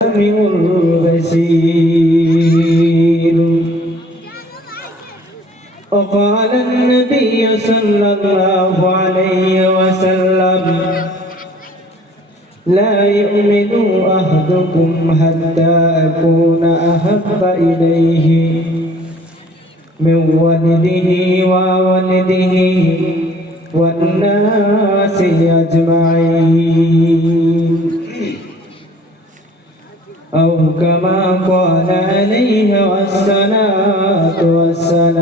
السميع البصير. وقال النبي صلى الله عليه وسلم: لا يؤمن أحدكم حتى أكون أحب إليه من ولده وولده والناس أجمعين، أو كما قال عليه الصلاة والسلام.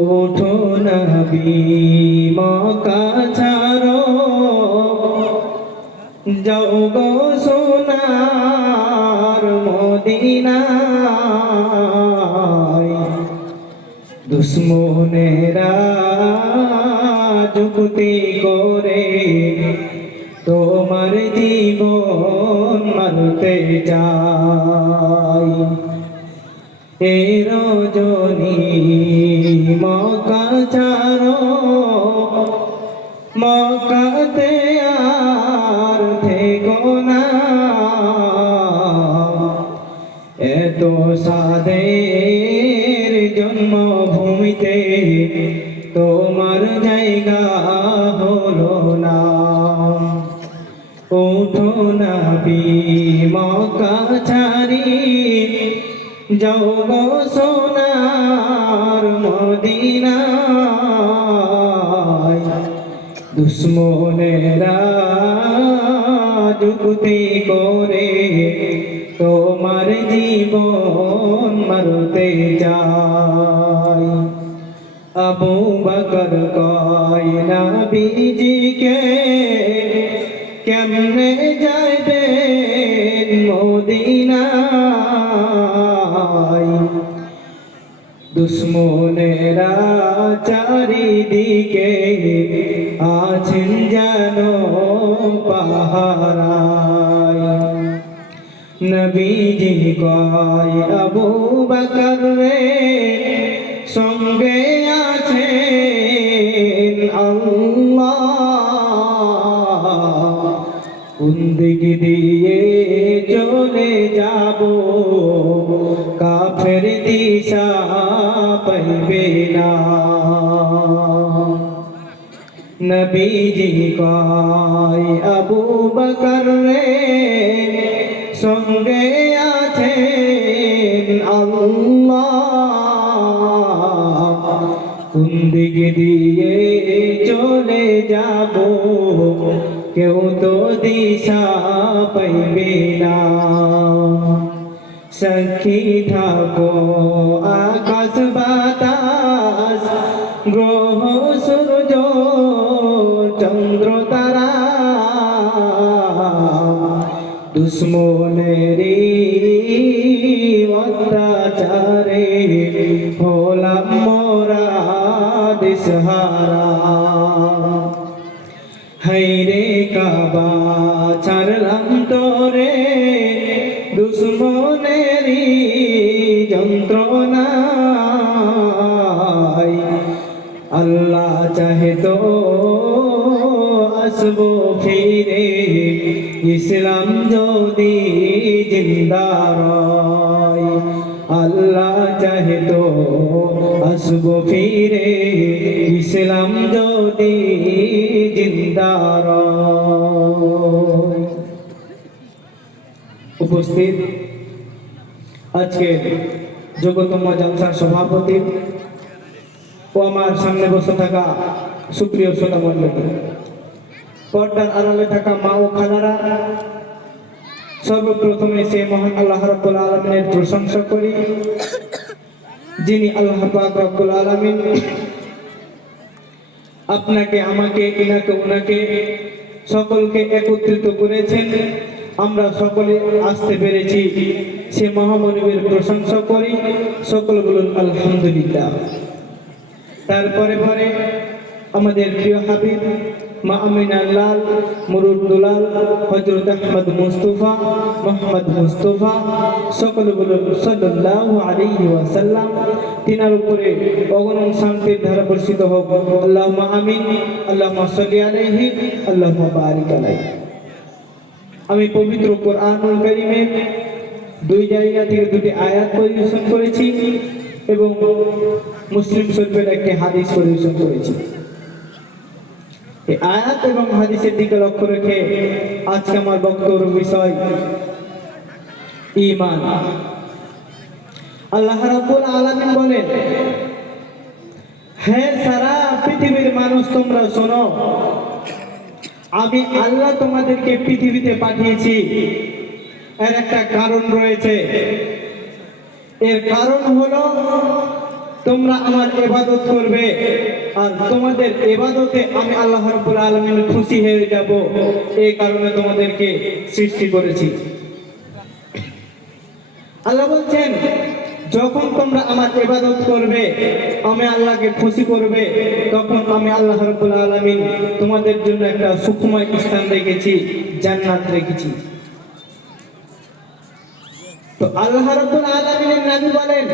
উঠো নবী মক্কা ছাড়ো, যাও গো সোনার মদিনায়। দুশ্মনেরা যুক্তি করে তোমার জীবন মারতে চায়। এই রজনী মক্কা ছাড়ো, মক্কাতে আর থেকো না। এত সাদের জন্মভূমিতে তোমার জায়গা হলো না। উঠো নবী মক্কা ছাড়ি, যাও গো সোনার মদিনায়। দুশ্মনেরা যুক্তি করে তোমার জীবন মারতে যায়। আবু বকর কয় নবীজিকে, কেমনে যাইবেন মদিনায়। দুশ্মনেরা চারিদিকে আছেন যেন পাহারায়। নবীজি কয় আবু বকর রে, সঙ্গে আছেন আল্লাহ। কোন দিক দিয়ে চলে যাব, কাফের দিশা পাইবে না। নবীজি কয় আবু বকর রে, সঙ্গে আছেন আল্লাহ। কোন দিক দিয়ে চলে যাব, কেউ তো দিশা পাইবে না। সাক্ষী থাকো আকাশ বাতাস, গ্রহ সূর্য চন্দ্র তারা। দুশ্মনেরি অত্যাচারে হলাম মোরা দিশহারা। হায়রে কাবা ছাড়লাম তোরে, দুশ্মনেরি যন্ত্রণায়। আল্লাহ চাহে তো আসবো ফিরে, ইসলাম যদি জিন্দা রয়। আল্লাহ চাহে তো আসবো ফিরে, ইসলাম যদি জিন্দা রয়। উপস্থিত আজকে যোগ্যতম জলসার সভাপতি ও আমার সামনে বসে থাকা সুপ্রিয় শ্রোতা মণ্ডলী, পর্দার আড়ালে থাকা মা ও খালারা, সর্বপ্রথমে সে মহান আল্লাহ রাব্বুল আলামিনের প্রশংসা করি, যিনি আল্লাহ পাক রব্বুল আলামিন আপনাকে, আমাকে, ইনাকে, উনাকে সকলকে একত্রিত করেছেন। আমরা সকলে আসতে পেরেছি, সে মহামনিবের প্রশংসা করি। সকল বলুন আলহামদুলিল্লাহ। তারপরে আমাদের প্রিয় হাবিব মা আমিনা লাল, মুরুদ দুলাল, হযরত আহমদ মুস্তাফা, মুহাম্মদ মুস্তাফা, সকল বলুন সাল্লাল্লাহু আলাইহি ওয়াসাল্লাম। তিনার উপরে অগণন শান্তির ধারা বর্ষিত হোক। আল্লাহুম্মা আমিন। আল্লাহুম্মা সাল্লি আলাইহি, আল্লাহুম্মা বারিক আলাইহি। আমি পবিত্র কোরআনুল কারীমের দুই জায়গা থেকে দুটি আয়াত পরিবেশন করেছি এবং মুসলিম শরীফের একটি হাদিস পরিবেশন করেছি। এই আয়াত এবং হাদিসের দিকে লক্ষ্য রেখে আজকে আমার বক্তব্যের বিষয় ঈমান। আল্লাহ রাব্বুল আলামিন বলেন, হে সারা পৃথিবীর মানুষ তোমরা শোনো, আমি আল্লাহ তোমাদেরকে পৃথিবীতে পাঠিয়েছি। এর একটা কারণ রয়েছে। এর কারণ হলো তোমরা আমার ইবাদত করবে, আর তোমাদের ইবাদতে আমি আল্লাহ রাব্বুল আলামিন খুশি হয়ে যাব। এই কারণে তোমাদেরকে সৃষ্টি করেছি। আল্লাহ বলছেন, যখন তোমরা আমার ইবাদত করবে, আমি আল্লাহকে খুশি করবে, তখন আমি আল্লাহ রাব্বুল আলামিন তোমাদের জন্য একটা সুখময় স্থান রেখেছি, জান্নাত রেখেছি। তো আল্লাহ রাব্বুল আলামিনের নবী বলেন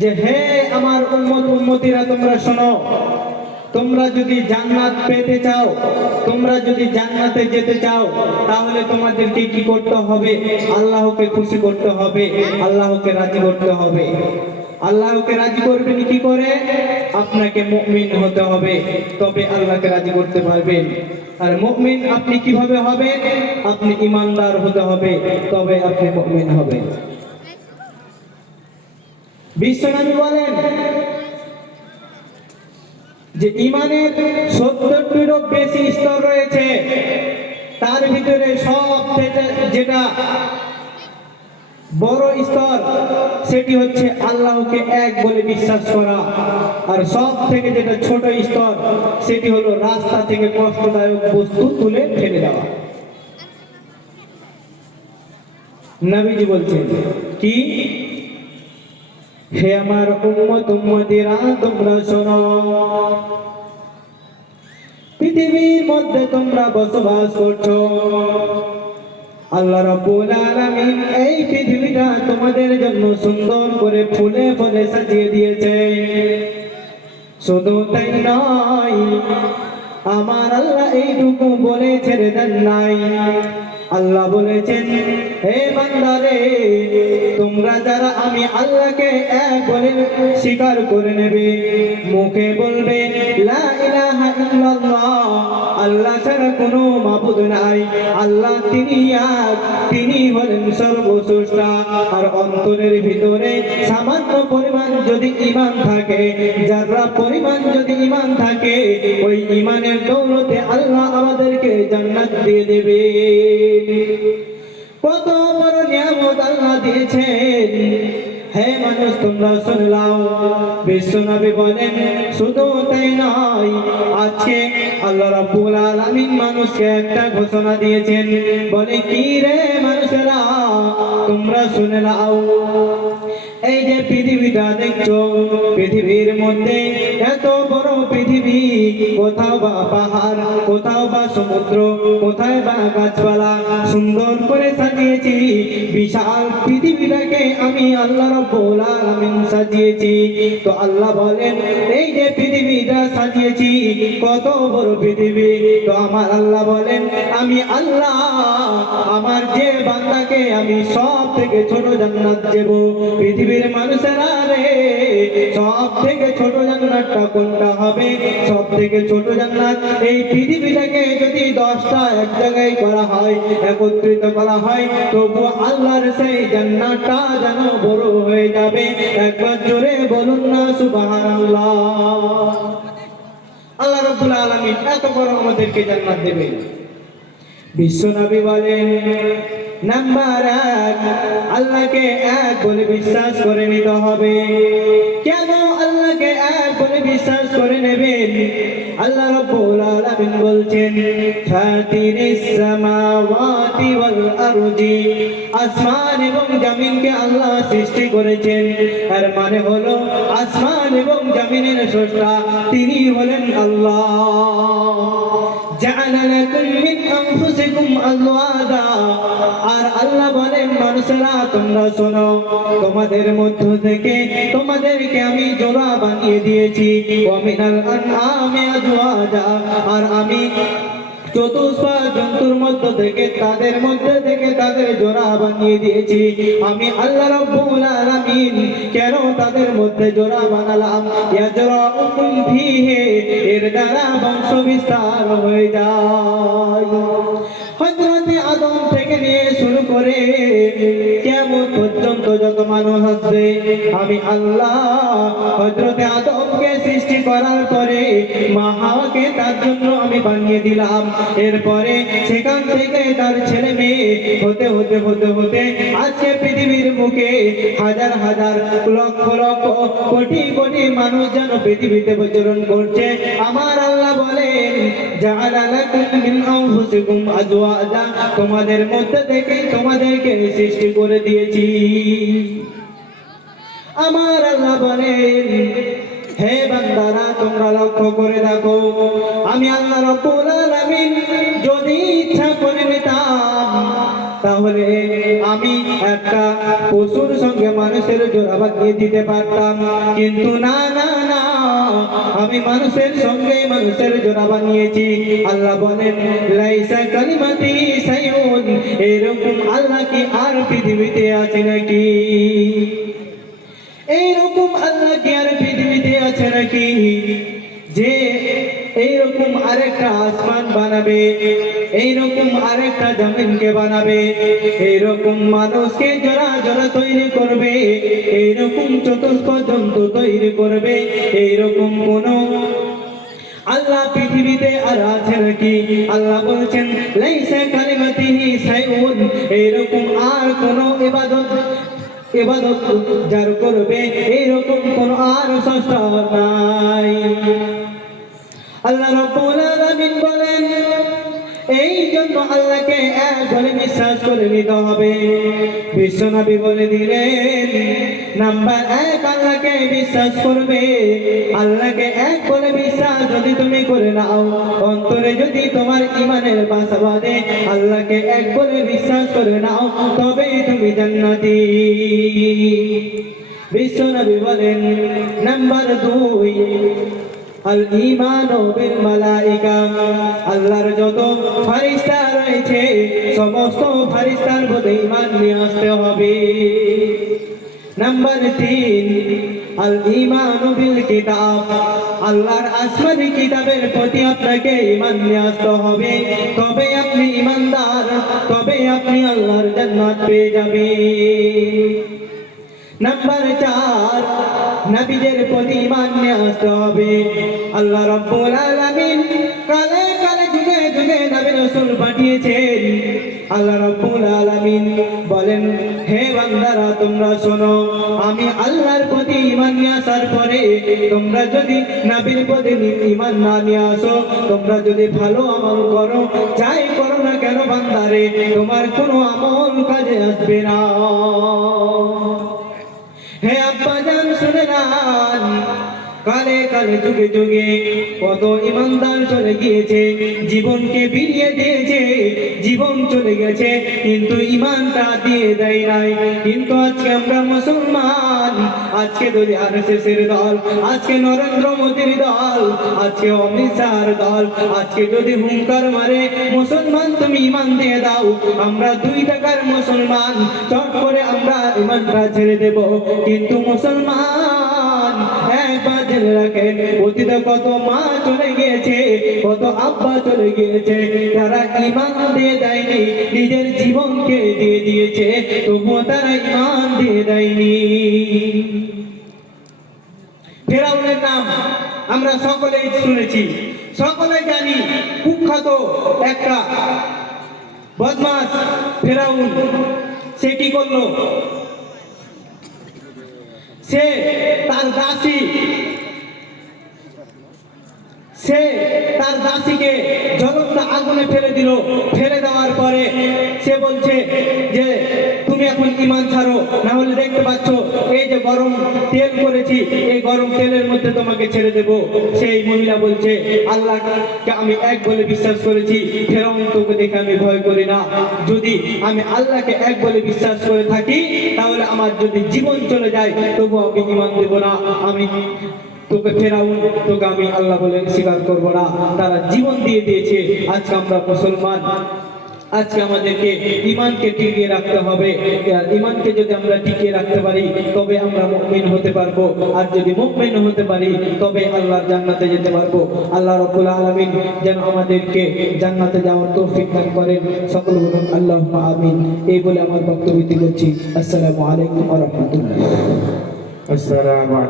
যে, হে আমার উম্মত উম্মতিরা তোমরা শোনো, তোমরা যদি জান্নাত পেতে চাও, তোমরা যদি জান্নাতে যেতে চাও, তাহলে তোমাদেরকে কি করতে হবে? আল্লাহকে খুশি করতে হবে, আল্লাহকে রাজি করতে হবে। আল্লাহকে রাজি করবেন কি করে? আপনাকে মুমিন হতে হবে, তবে আল্লাহকে রাজি করতে পারবেন। আর মুমিন আপনি কিভাবে হবেন? আপনি ঈমানদার হতে হবে, তবে আপনি মুমিন হবেন। বিশ্বনবী বলেন যে ঈমানের ৭০টিরও বেশি স্তর রয়েছে। তার ভিতরে সবথেকে যেটা বড় স্তর, সেটি হচ্ছে আল্লাহকে এক বলে বিশ্বাস করা। আর সব থেকে যেটা ছোট স্তর, সেটি হলো রাস্তা থেকে কষ্টদায়ক বস্তু তুলে ফেলে দেওয়া। নবীজি বলছেন কি, হে আমার উম্মত উম্মতিরা তোমরা শোনো, পৃথিবীর মধ্যে তোমরা বসবাস করছো। আল্লাহ রাব্বুল আলামিন এই পৃথিবীটা তোমাদের জন্য সুন্দর করে ফুলে ফলে সাজিয়ে দিয়েছে। শুধু তাই নয়, আমার আল্লাহ এইটুকু বলে ছেড়ে দেন নাই। আল্লাহ বলেছেন, হে বান্দারে, তোমরা যারা আমি আল্লাহকে এক বলে স্বীকার করে নেবে, মুখে বলবে লা ইলাহা ইল্লাল্লাহ, আল্লাহ ছাড়া কোনো মাবুদ নাই, আল্লাহ তিনি এক, তিনি হলেন সর্বস্রষ্টা। আর অন্তরের ভিতরে সামান্য পরিমাণ যদি ঈমান থাকে, যারা পরিমাণ যদি ঈমান থাকে, ওই ঈমানের দৌলতে আল্লাহ আমাদেরকে জান্নাত দিয়ে দেবে। কত বড় নিয়ামত আল্লাহ দিয়েছেন। হে মানুষ তোমরা শুনে নাও, বিশ্বনবী বলেন শুধু তাই নয়, আজকে আল্লাহ রাব্বুল আলামিন মানুষকে একটা ঘোষণা দিয়েছেন। বলে কি রে মানুষেরা, তোমরা শুনে নাও, এই যে পৃথিবীটা দেখছো, পৃথিবীর মধ্যে এত বড় পৃথিবী, কোথাও বা পাহাড়, কোথাও বা সমুদ্র, কোথায় বা গাছপালা, সুন্দর করে সাজিয়েছি। বিশাল পৃথিবীটাকে আমি আল্লাহ রাব্বুল আলামিন সাজিয়েছি। তো আল্লাহ বলেন, এই যে পৃথিবীটা সাজিয়েছি, কত বড় পৃথিবী। তো আমার আল্লাহ বলেন, আমি আল্লাহ আমার যে বান্দাকে আমি সব থেকে ছোট জান্নাত দেব। পৃথিবীর মানুষেরা রে, সব থেকে ছোট জান্নাতটা কোনটা হবে? সব থেকে ছোট জান্নাত, এই পৃথিবীটাকে যদি 10টা এক জায়গায় করা হয়, একত্রিত করা হয়, তবু আল্লাহর সেই জান্নাতটা যেন বড় হয়ে যাবে। একবার জোরে বলুন না সুবহানাল্লাহ। আল্লাহ রাব্বুল আলামিন এত বড় আমাদেরকে জান্নাত দেবে। বিশ্বনবী বলেন, নাম্বার 1, আল্লাহকে এক বলে বিশ্বাস করে নিতে হবে। কেন আল্লাহকে এক বলে বিশ্বাস করে নেবেন? আল্লাহ রাব্বুল আলামিন বলছেন, ফাতিরিস সামাওয়াতি ওয়াল আরদি, আসমান এবং জমিনকে আল্লাহ সৃষ্টি করেছেন। এর মানে হলো আসমান এবং জমিনের স্রষ্টা তিনি হলেন আল্লাহ। জাআলা লাকুম মিন আনফুসিকুম আজওয়াজা, আর আল্লাহ বলেন মানুষেরা তোমরা শোনো, তোমাদের মধ্য থেকে তোমাদেরকে আমি জোড়া বানিয়ে দিয়েছি। ওয়া মিনাল আনআমি আজওয়াজা, আর আমি চতুষ্পা জন্তুর মধ্য থেকে তাদের জোড়া বানিয়ে দিয়েছি। আমি আল্লাহ রাব্বুল আলামিন কেন তাদের মধ্যে জোড়া বানালাম? ইয়াজরাউকুম ফীহি, এর দ্বারা বংশ বিস্তার হয়ে যায়। হযরতে আদম থেকে নিয়ে শুরু করে কিয়ামত পর্যন্ত যত মানুষ আসবে, আমি আল্লাহ হযরতে আদমকে সৃষ্টি করার পরে মা হাওয়াকে তার জন্য আমি বানিয়ে দিলাম। এরপরে সেখান থেকে তার ছেলে মেয়ে হতে হতে হতে হতে আজকে পৃথিবীর মুখে হাজার হাজার লক্ষ লক্ষ কোটি কোটি মানুষ যেন পৃথিবীতে বিচরণ করছে। আমার আল্লাহ বলেন জাআলা লাকুম মিন আনফুসিকুম আজওয়াজা, তোমাদের মধ্যে থেকে তোমাদেরকে সৃষ্টি করে দিয়েছি। আমার আল্লাহ বলেন হে বান্দারা তোমরা লক্ষ্য করে দেখো, আমি আল্লাহ রাব্বুল আলামিন যদি ইচ্ছা করে নিতাম তাহলে আমি একটা পশুর সঙ্গে মানুষের জোড়া বানিয়ে দিতে পারতাম, কিন্তু না না না, আমি মানুষের সঙ্গে মানুষের জোড়া বানিয়েছি। আল্লাহ বলেন লাইসা কালিমাতি সাইউন, এরকম আল্লাহ কি আর পৃথিবীতে আছে নাকি? এইরকম আল্লাহ কি আর পৃথিবীতে আছে নাকি যে এইরকম আরেকটা আসমান বানাবে, এইরকম আরেকটা জমিনকে বানাবে, এইরকম মানুষকে জোড়া জোড়া তৈরি করবে, এইরকম চতুষ্প জন্তু তৈরি করবে? এইরকম কোন আল্লাহ পৃথিবীতে আর আছে নাকি? আল্লাহ বলছেন লাইসা কালিমাতিহি সাইউন, এইরকম আর কোন ইবাদত যার করবে এইরকম কোন আর স্রষ্টা নাই। আল্লাহ রাব্বুল আলামিন বলেন এই জন্য আল্লাহকে এক বলে বিশ্বাস করে নিতে হবে। বিশ্বনবী বলে দিলেন নাম্বার 1 আল্লাহকে বিশ্বাস করবে। আল্লাহকে এক বলে বিশ্বাস যদি তুমি করে নাও, অন্তরে যদি তোমার ঈমানের বাসা বাঁধে, আল্লাহকে এক বলে বিশ্বাস করে নাও, তবেই তুমি জান্নাতি। বিশ্বনবী বলেন নাম্বার 2 আল ঈমানু বিল মালাইকা, আল্লাহর যত ফেরেশতা রয়েছে সমস্ত ফেরেশতার প্রতি ঈমান নিয়ে আসতে হবে। নাম্বার 3 আল ঈমানু বিল কিতাব, আল্লাহর আসমানি কিতাবের প্রতি আপনাকে ঈমান নিয়ে আসতে হবে, তবে আপনি ঈমানদার, তবে আপনি আল্লাহর জান্নাত পেয়ে যাবেন। নাম্বার 4 নবীদের প্রতি ঈমান নিয়ে আসতে হবে। আল্লাহ রাব্বুল আলামিন কালে কালে যুগে যুগে নবী রাসূল পাঠিয়েছেন। আল্লাহ রাব্বুল আলামিন বলেন হে বান্দারা তোমরা শোনো, আমি আল্লাহর প্রতি ঈমান নিয়ে আসার পরে তোমরা যদি নবীর প্রতি ঈমান না নিয়ে আসো, তোমরা যদি ভালো আমল করো, যাই করো না কেন বান্দারে, তোমার কোনো আমল কাজে আসবে না। হে আব্বা জান শুনে নেন, কালে কালে যুগে যুগে কত ইমানদার চলে গিয়েছে, জীবনকে বিলিয়ে দিয়েছে, জীবন চলে গেছে কিন্তু ইমানটা দিয়ে দেয় নাই। কিন্তু আজকে আমরা মুসলমান, আজকে যদি আরএসএস এর দল, আজকে নরেন্দ্র মোদীর দল, আজকে অমিত শাহর দল, আজকে যদি হুঙ্কার মারে মুসলমান তুমি ইমান দিয়ে দাও, আমরা 2 টাকার মুসলমান, চট করে আমরা ইমানটা ছেড়ে দেব। কিন্তু মুসলমান একবার জেনে রাখেন, অতীতে কত মা চলে গিয়েছে, কত আব্বা চলে গিয়েছে, যারা ঈমান দিয়ে দেয়নি, নিজের জীবনকে দিয়ে দিয়েছে, তবুও তারা ঈমান দিয়ে দেয়নি। ফেরাউনের নাম আমরা সকলেই শুনেছি, সকলে জানি, কুখ্যাত একটা বদমাশ ফেরাউন। সে কি করলো? সে তার দাসীকে জ্বলন্ত আগুনে ফেলে দিল। ফেলে দেওয়ার পরে সে বলছে যে তুমি এখন ঈমান ছাড়ো, না হলে দেখতে পাচ্ছ এই যে গরম তেল করেছি করেছি এই গরম তেলের মধ্যে তোমাকে ছেড়ে দেব। সেই মহিলা বলছে, আল্লাহকে আমি এক বলে বিশ্বাস করেছি, ফেরাউন তোকে দেখে আমি ভয় করি না। যদি আমি আল্লাহকে এক বলে বিশ্বাস করে থাকি, তাহলে আমার যদি জীবন চলে যায় তবু আমি ঈমান দেব না। আমি তোকে ফেরাউন, তোকে আমি আল্লাহ বলে স্বীকার করব না। তারা জীবন দিয়ে দিয়েছে। আজকে আমরা মুসলমান, আজকে আমাদেরকে ঈমানকে টিকিয়ে রাখতে হবে। আর ঈমানকে যদি আমরা টিকিয়ে রাখতে পারি তবে আমরা মুমিন হতে পারবো। আর যদি মুমিন হতে পারি তবে আল্লাহর জান্নাতে যেতে পারবো। আল্লাহ রাব্বুল আলামিন যেন আমাদেরকে জান্নাতে যাওয়ার তৌফিক দান করেন। সকল বলুন আল্লাহুম্মা আমিন। এই বলে আমার বক্তব্য করছি। আসসালামু আলাইকুম ওয়া রাহমাতুল্লাহ। আসসালামু